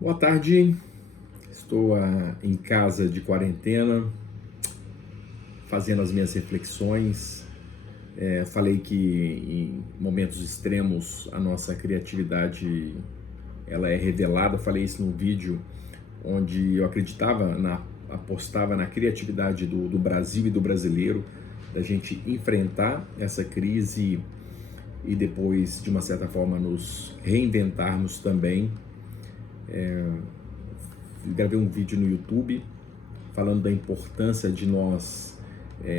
Boa tarde, estou em casa de quarentena, fazendo as minhas reflexões. Falei que em momentos extremos a nossa criatividade ela é revelada. Falei isso num vídeo onde eu apostava na criatividade do Brasil e do brasileiro, da gente enfrentar essa crise e depois, de uma certa forma, nos reinventarmos também. Gravei um vídeo no YouTube falando da importância de nós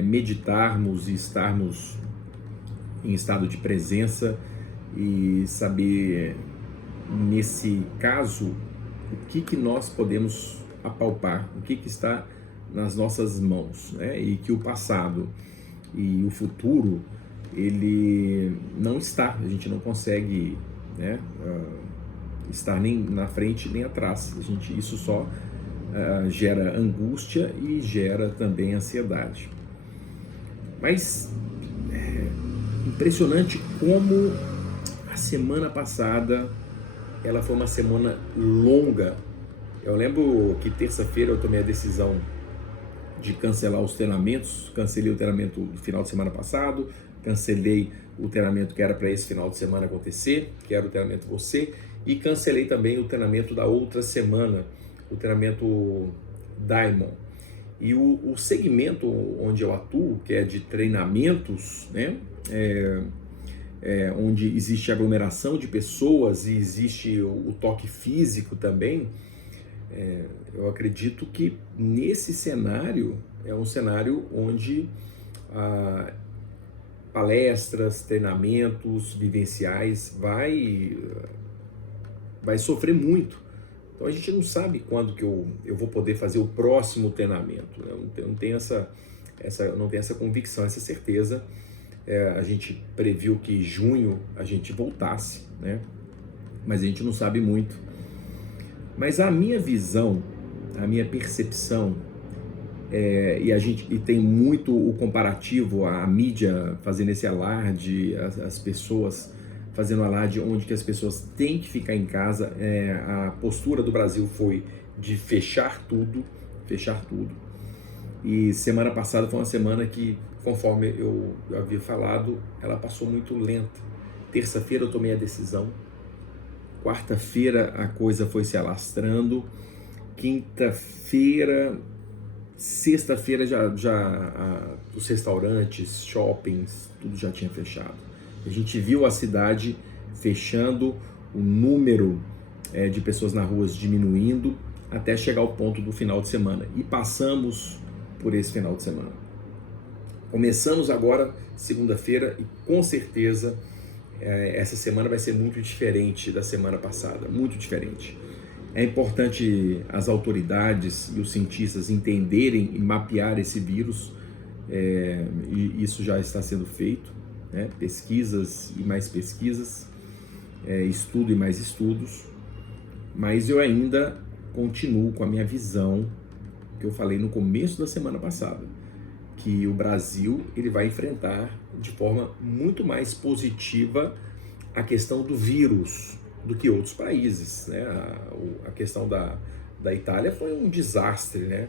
meditarmos e estarmos em estado de presença e saber, nesse caso, o que nós podemos apalpar, o que está nas nossas mãos, né? E que o passado e o futuro, ele não está, a gente não consegue, né, estar nem na frente nem atrás. Isso só gera angústia e gera também ansiedade. Mas impressionante como a semana passada ela foi uma semana longa. Eu lembro que terça-feira eu tomei a decisão de cancelar os treinamentos. Cancelei o treinamento do final de semana passado, cancelei o treinamento que era para esse final de semana acontecer, que era o treinamento Você, e cancelei também o treinamento da outra semana, o treinamento Diamond. E o segmento onde eu atuo, que é de treinamentos, né, onde existe aglomeração de pessoas e existe o toque físico também, eu acredito que nesse cenário é um cenário onde palestras, treinamentos vivenciais vai sofrer muito. Então a gente não sabe quando que eu vou poder fazer o próximo treinamento, né? Eu não tenho essa convicção, essa certeza. A gente previu que em junho a gente voltasse, né? Mas a gente não sabe muito. Mas a minha visão, a minha percepção, e tem muito o comparativo, a mídia fazendo esse alarde, as pessoas fazendo alarde onde que as pessoas têm que ficar em casa. A postura do Brasil foi de fechar tudo. E semana passada foi uma semana que, conforme eu havia falado, ela passou muito lenta. Terça-feira eu tomei a decisão, quarta-feira a coisa foi se alastrando, quinta-feira, sexta-feira os restaurantes, shoppings, tudo já tinha fechado. A gente viu a cidade fechando, o número de pessoas nas ruas diminuindo, até chegar ao ponto do final de semana. E passamos por esse final de semana. Começamos agora, segunda-feira, e com certeza essa semana vai ser muito diferente da semana passada, muito diferente. É importante as autoridades e os cientistas entenderem e mapear esse vírus, e isso já está sendo feito, né? Pesquisas e mais pesquisas, estudo e mais estudos, mas eu ainda continuo com a minha visão que eu falei no começo da semana passada, que o Brasil ele vai enfrentar de forma muito mais positiva a questão do vírus do que outros países, né? A questão da Itália foi um desastre, né?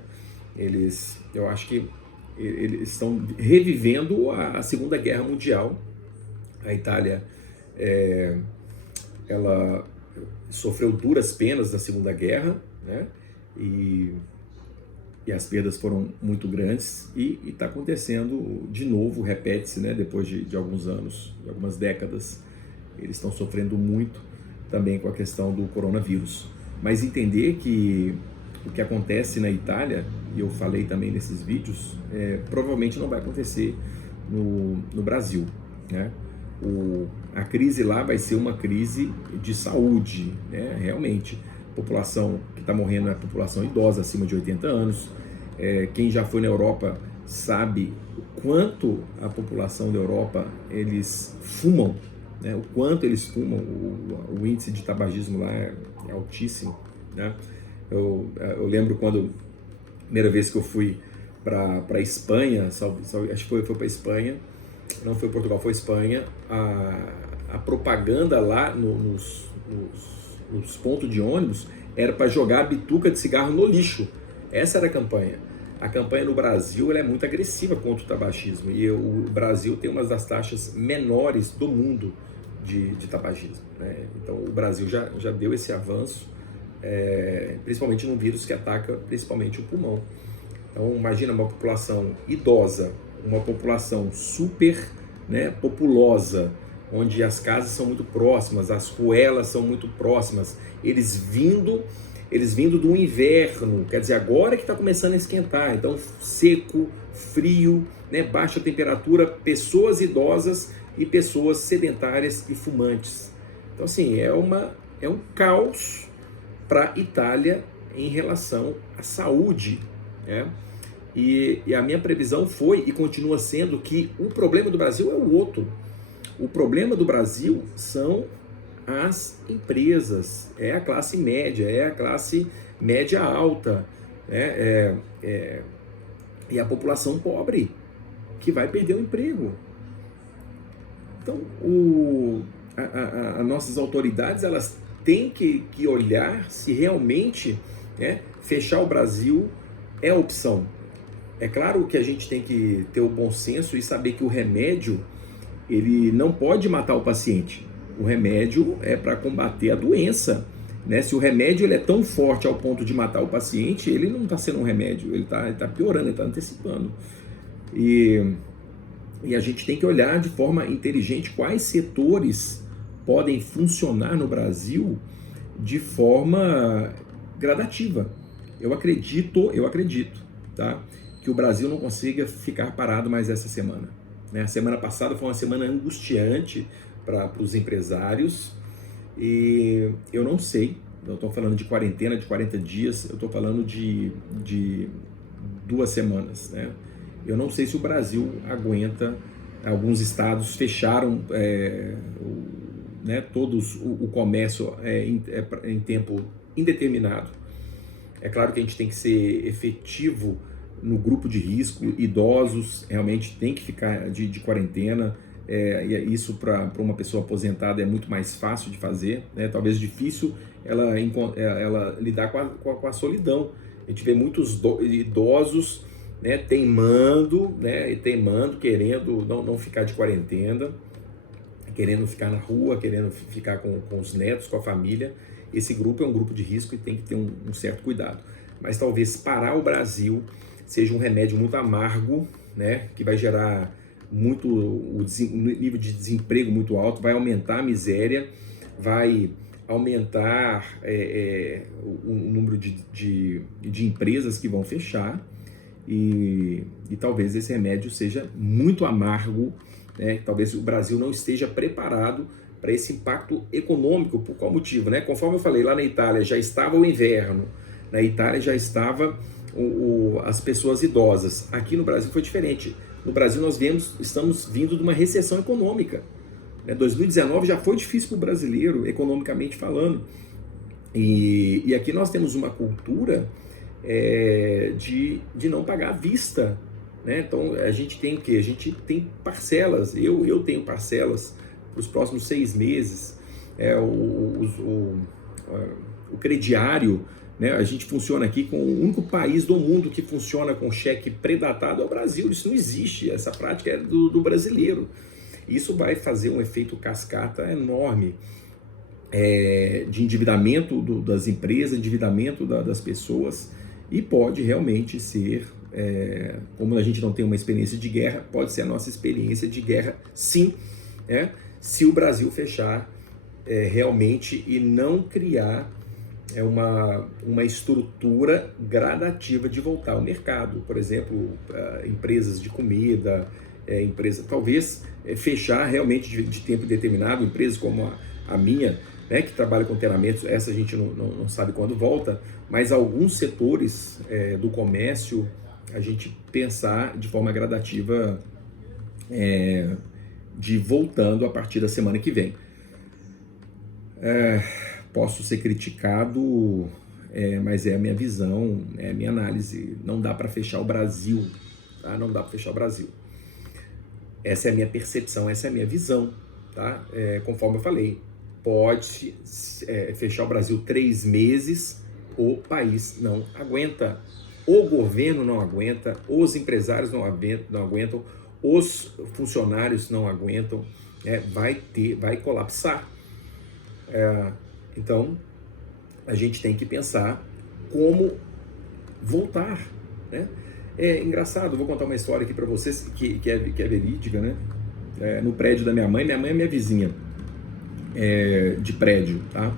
Eu acho que eles estão revivendo a Segunda Guerra Mundial. A Itália, ela sofreu duras penas na Segunda Guerra, né? E as perdas foram muito grandes, e está acontecendo de novo, repete-se, né? Depois de alguns anos, de algumas décadas, eles estão sofrendo muito também com a questão do coronavírus. Mas entender que o que acontece na Itália, e eu falei também nesses vídeos, provavelmente não vai acontecer no Brasil, né? A crise lá vai ser uma crise de saúde, né? Realmente. A população que está morrendo é a população idosa, acima de 80 anos. Quem já foi na Europa sabe o quanto a população da Europa, eles fumam, né? O quanto eles fumam, o índice de tabagismo lá é altíssimo, né? Eu lembro quando, primeira vez que eu fui para a Espanha, acho que foi para a Espanha, não foi Portugal, foi Espanha, a propaganda lá nos pontos de ônibus era para jogar a bituca de cigarro no lixo. Essa era a campanha. A campanha no Brasil ela é muito agressiva contra o tabagismo e o Brasil tem uma das taxas menores do mundo de tabagismo, né? Então o Brasil já deu esse avanço, principalmente num vírus que ataca principalmente o pulmão. Então imagina uma população idosa, uma população super, né, populosa, onde as casas são muito próximas, as ruelas são muito próximas, eles vindo do inverno, quer dizer, agora que está começando a esquentar, então seco, frio, né, baixa temperatura, pessoas idosas e pessoas sedentárias e fumantes. Então assim, é um caos para a Itália em relação à saúde, né? E a minha previsão foi e continua sendo que o problema do Brasil é o outro. O problema do Brasil são as empresas, é a classe média alta, né? E a população pobre que vai perder o emprego. Então, as nossas autoridades elas têm que olhar se realmente, né, fechar o Brasil é a opção. É claro que a gente tem que ter o bom senso e saber que o remédio ele não pode matar o paciente. O remédio é para combater a doença, né? Se o remédio ele é tão forte ao ponto de matar o paciente, ele não está sendo um remédio, ele está piorando, ele está antecipando. E a gente tem que olhar de forma inteligente quais setores podem funcionar no Brasil de forma gradativa. Eu acredito, tá, que o Brasil não consiga ficar parado mais essa semana. A semana passada foi uma semana angustiante para os empresários e eu não sei, eu estou falando de quarentena de 40 dias, eu estou falando de 2 semanas, né? Eu não sei se o Brasil aguenta, alguns estados fecharam né, todos o comércio em tempo indeterminado. É claro que a gente tem que ser efetivo no grupo de risco, idosos realmente tem que ficar de quarentena, e isso para uma pessoa aposentada é muito mais fácil de fazer, né? Talvez difícil ela lidar com a solidão. A gente vê muitos idosos, né, teimando, querendo não ficar de quarentena, querendo ficar na rua, querendo ficar com os netos, com a família. Esse grupo é um grupo de risco e tem que ter um certo cuidado. Mas talvez parar o Brasil seja um remédio muito amargo, né, que vai gerar o nível de desemprego muito alto, vai aumentar a miséria, vai aumentar o número de empresas que vão fechar e talvez esse remédio seja muito amargo, né? Talvez o Brasil não esteja preparado para esse impacto econômico. Por qual motivo, né? Conforme eu falei, lá na Itália já estava o inverno, na Itália já estava as pessoas idosas. Aqui no Brasil foi diferente. No Brasil estamos vindo de uma recessão econômica. 2019 já foi difícil para o brasileiro, economicamente falando. E aqui nós temos uma cultura de não pagar à vista, né? Então a gente tem o quê? A gente tem parcelas. Eu tenho parcelas para os próximos 6 meses. O crediário, né? A gente funciona aqui com o único país do mundo que funciona com cheque pré-datado é o Brasil. Isso não existe, essa prática é do brasileiro. Isso vai fazer um efeito cascata enorme de endividamento das empresas, endividamento das pessoas, e pode realmente ser, como a gente não tem uma experiência de guerra, pode ser a nossa experiência de guerra, sim, se o Brasil fechar realmente e não criar uma estrutura gradativa de voltar ao mercado. Por exemplo, empresas de comida, talvez fechar realmente de tempo determinado, empresas como a minha, né, que trabalha com treinamentos, essa a gente não sabe quando volta, mas alguns setores do comércio, a gente pensar de forma gradativa de voltando a partir da semana que vem. Posso ser criticado, mas é a minha visão, é a minha análise. Não dá para fechar o Brasil, tá? Não dá para fechar o Brasil. Essa é a minha percepção, essa é a minha visão, tá? Conforme eu falei, pode fechar o Brasil 3 meses, o país não aguenta, o governo não aguenta, os empresários não aguentam, os funcionários não aguentam, vai colapsar. Então, a gente tem que pensar como voltar, né? É engraçado, vou contar uma história aqui para vocês que é verídica, né? No prédio da minha mãe é minha vizinha de prédio, tá?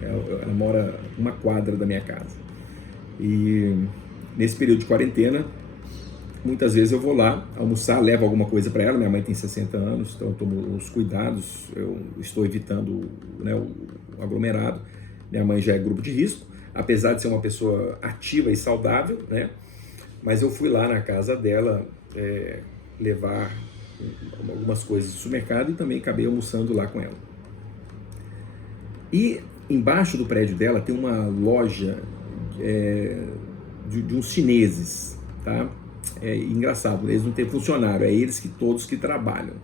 Ela mora uma quadra da minha casa. E nesse período de quarentena, muitas vezes eu vou lá almoçar, levo alguma coisa para ela. Minha mãe tem 60 anos, então eu tomo os cuidados, eu estou evitando, né, o aglomerado. Minha mãe já é grupo de risco, apesar de ser uma pessoa ativa e saudável, né? Mas eu fui lá na casa dela levar algumas coisas do supermercado e também acabei almoçando lá com ela. E embaixo do prédio dela tem uma loja de uns chineses, tá? É engraçado, eles não têm funcionário, é eles todos que trabalham.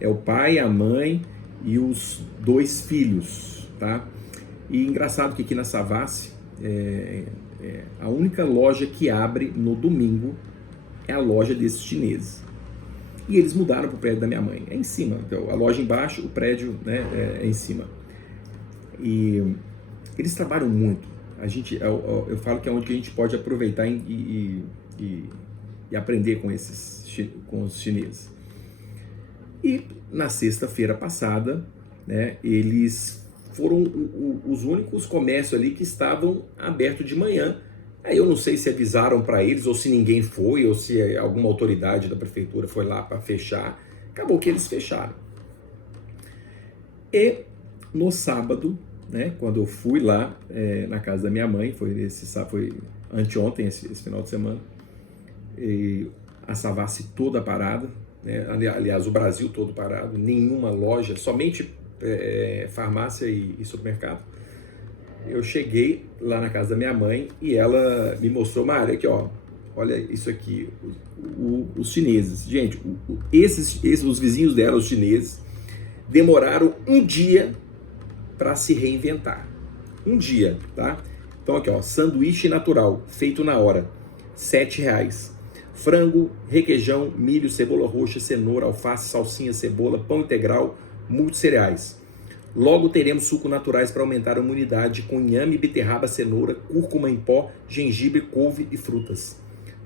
É o pai, a mãe e os 2 filhos, tá? E engraçado que aqui na Savassi, a única loja que abre no domingo é a loja desses chineses. E eles mudaram para o prédio da minha mãe, é em cima. Então, a loja embaixo, o prédio, né, é em cima. E eles trabalham muito. Eu falo que é onde que a gente pode aproveitar e aprender com os chineses. E na sexta-feira passada, né, eles foram os únicos comércios ali que estavam abertos de manhã. Aí eu não sei se avisaram para eles, ou se ninguém foi, ou se alguma autoridade da prefeitura foi lá para fechar. Acabou que eles fecharam. E no sábado, né, quando eu fui lá na casa da minha mãe, foi anteontem, esse final de semana, e a Savassi toda parada, né? Aliás, o Brasil todo parado, nenhuma loja, somente farmácia e supermercado. Eu cheguei lá na casa da minha mãe e ela me mostrou, Mário, aqui ó, olha isso aqui, os chineses. Gente, os vizinhos dela, os chineses, demoraram um dia para se reinventar. Um dia, tá? Então aqui ó, sanduíche natural, feito na hora, R$7. Frango, requeijão, milho, cebola roxa, cenoura, alface, salsinha, cebola, pão integral, multicereais. Logo teremos suco naturais para aumentar a imunidade com inhame, beterraba, cenoura, cúrcuma em pó, gengibre, couve e frutas.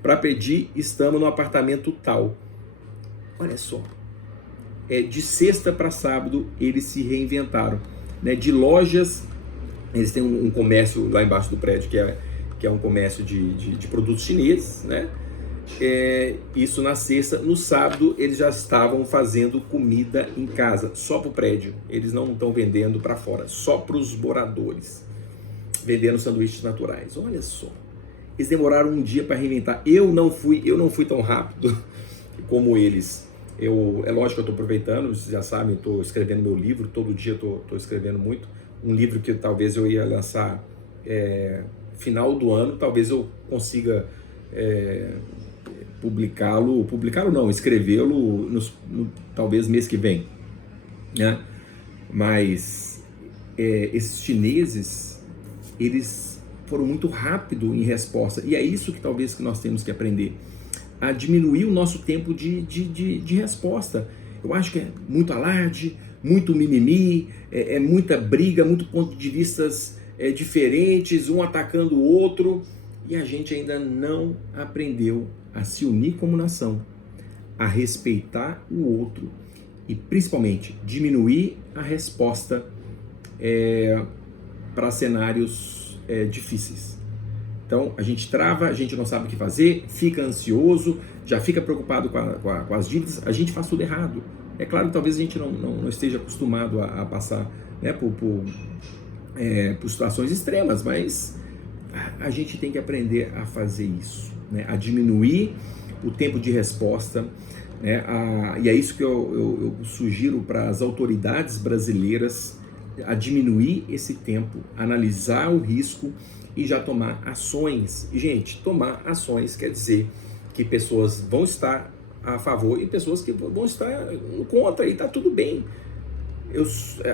Para pedir, estamos no apartamento tal. Olha só, de sexta para sábado eles se reinventaram, né? De lojas, eles têm um comércio lá embaixo do prédio que é um comércio de produtos chineses, né? Isso na sexta. No sábado eles já estavam fazendo comida em casa, só para o prédio. Eles não estão vendendo para fora, só para os moradores, vendendo sanduíches naturais. Olha só, eles demoraram um dia para reinventar. Eu não fui tão rápido como eles. É lógico que eu estou aproveitando, vocês já sabem, eu estou escrevendo meu livro, todo dia eu estou escrevendo muito. Um livro que talvez eu ia lançar final do ano, talvez eu consiga escrevê-lo talvez mês que vem, né? Mas esses chineses, eles foram muito rápido em resposta, e é isso que talvez que nós temos que aprender, a diminuir o nosso tempo de resposta. Eu acho que é muito alarde, muito mimimi, muita briga, muito ponto de vistas diferentes, um atacando o outro, e a gente ainda não aprendeu a se unir como nação, a respeitar o outro e principalmente diminuir a resposta para cenários difíceis. Então a gente trava, a gente não sabe o que fazer, fica ansioso, já fica preocupado com as dívidas, a gente faz tudo errado. É claro que talvez a gente não esteja acostumado a passar, né, por situações extremas, mas a gente tem que aprender a fazer isso, né? A diminuir o tempo de resposta, né? E é isso que eu sugiro para as autoridades brasileiras, a diminuir esse tempo, analisar o risco e já tomar ações. E, gente, tomar ações quer dizer que pessoas vão estar a favor e pessoas que vão estar contra, e está tudo bem.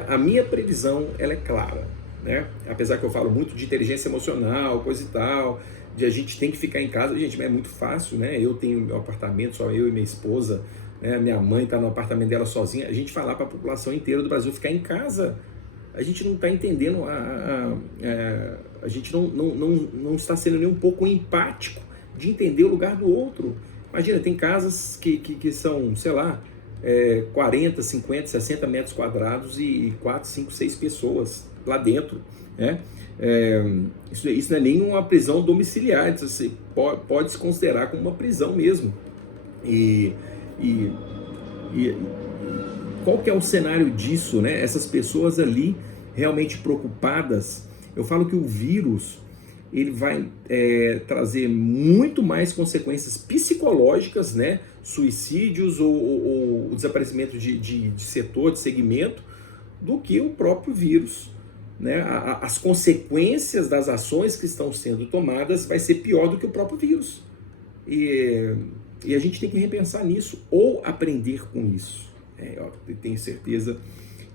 A minha previsão ela é clara. né? Apesar que eu falo muito de inteligência emocional, coisa e tal, de a gente tem que ficar em casa, gente, mas é muito fácil, né? Eu tenho meu apartamento, só eu e minha esposa, né? Minha mãe está no apartamento dela sozinha. A gente falar para a população inteira do Brasil ficar em casa, a gente não está entendendo, a gente não está sendo nem um pouco empático de entender o lugar do outro. Imagina, tem casas que são, sei lá, 40, 50, 60 metros quadrados e 4, 5, 6 pessoas lá dentro, né? Isso não é nem uma prisão domiciliar, você pode se considerar como uma prisão mesmo. E, e, e qual que é o cenário disso, né? Essas pessoas ali realmente preocupadas. Eu falo que o vírus ele vai trazer muito mais consequências psicológicas, né? Suicídios ou desaparecimento de setor, de segmento, do que o próprio vírus, né? As consequências das ações que estão sendo tomadas vai ser pior do que o próprio vírus. E a gente tem que repensar nisso ou aprender com isso. Eu tenho certeza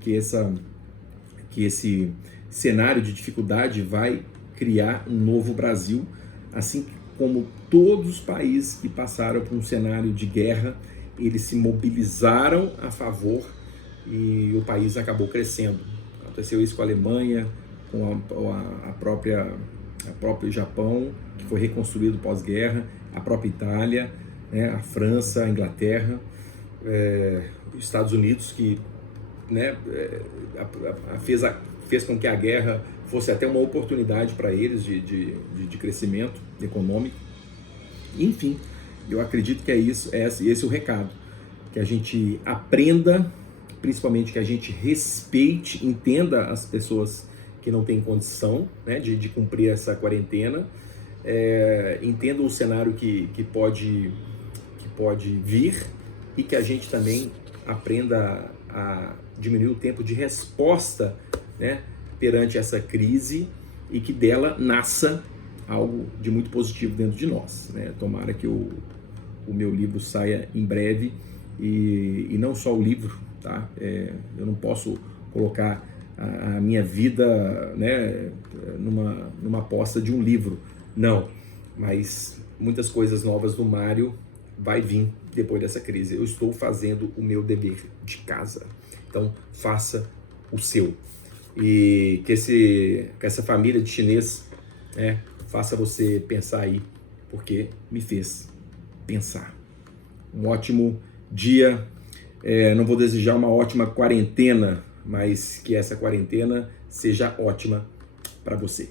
que esse cenário de dificuldade vai criar um novo Brasil, assim como todos os países que passaram por um cenário de guerra, eles se mobilizaram a favor e o país acabou crescendo. Aconteceu isso com a Alemanha, com a própria Japão, que foi reconstruído pós-guerra, a própria Itália, né, a França, a Inglaterra, os Estados Unidos, que, né, fez com que a guerra fosse até uma oportunidade para eles de crescimento econômico. Enfim, eu acredito que esse é o recado, que a gente aprenda, principalmente que a gente respeite, entenda as pessoas que não têm condição, né, de cumprir essa quarentena, entenda o cenário que pode vir e que a gente também aprenda a diminuir o tempo de resposta, né, perante essa crise e que dela nasça algo de muito positivo dentro de nós, né? Tomara que o meu livro saia em breve e não só o livro, tá? Eu não posso colocar a minha vida, né, numa aposta de um livro, não, mas muitas coisas novas do Mário vai vir depois dessa crise. Eu estou fazendo o meu dever de casa, então faça o seu. E que essa família de chinês, né, faça você pensar aí, porque me fez pensar. Um ótimo dia, não vou desejar uma ótima quarentena, mas que essa quarentena seja ótima para você.